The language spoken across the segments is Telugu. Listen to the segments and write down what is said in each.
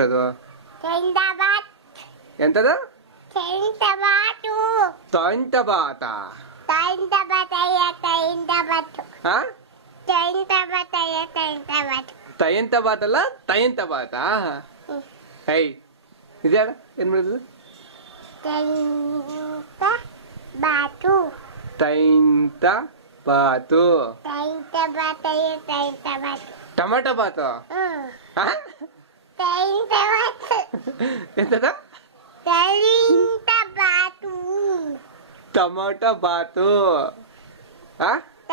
తయంత బాతల తయంత బాత తయంత బాతు టమాటా బాత ఎంత టమాటా బాతు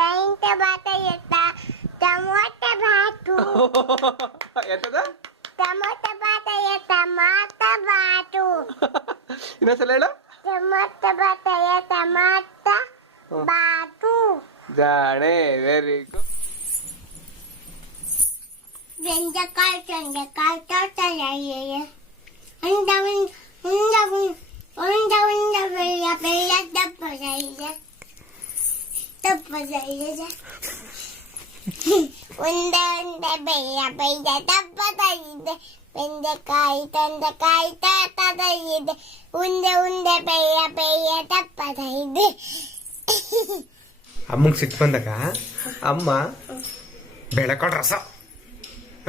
టమాటా బాతు జానే వెరీ గుడ్ இந்த காலத்து இந்த அம்மா செக் பண்ணக்கா அம்மா பெளக்கோட் ரசம்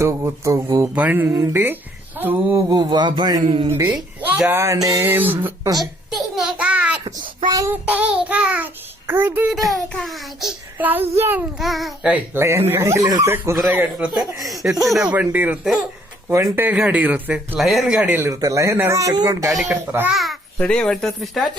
ತೂಗು ತೂಗು ಬಂಡಿ ತೂಗುವ ಬಂಡಿ ಜಾನೆ ಲಯನ್ ಗಾಡಿಯಲ್ಲಿ ಇರುತ್ತೆ ಕುದುರೆ ಗಾಡಿ ಇರುತ್ತೆ ಎತ್ತಿನ ಬಂಡಿ ಇರುತ್ತೆ ಒಂಟೆ ಗಾಡಿ ಇರುತ್ತೆ ಲಯನ್ ಗಾಡಿಯಲ್ಲಿ ಇರುತ್ತೆ ಲಯನ್ ಯಾರು ಕಟ್ಕೊಂಡು ಗಾಡಿ ಕಟ್ತಾರ ರೆಡಿ ಒಂಟೆತ್ರಿ ಸ್ಟಾರ್ಟ್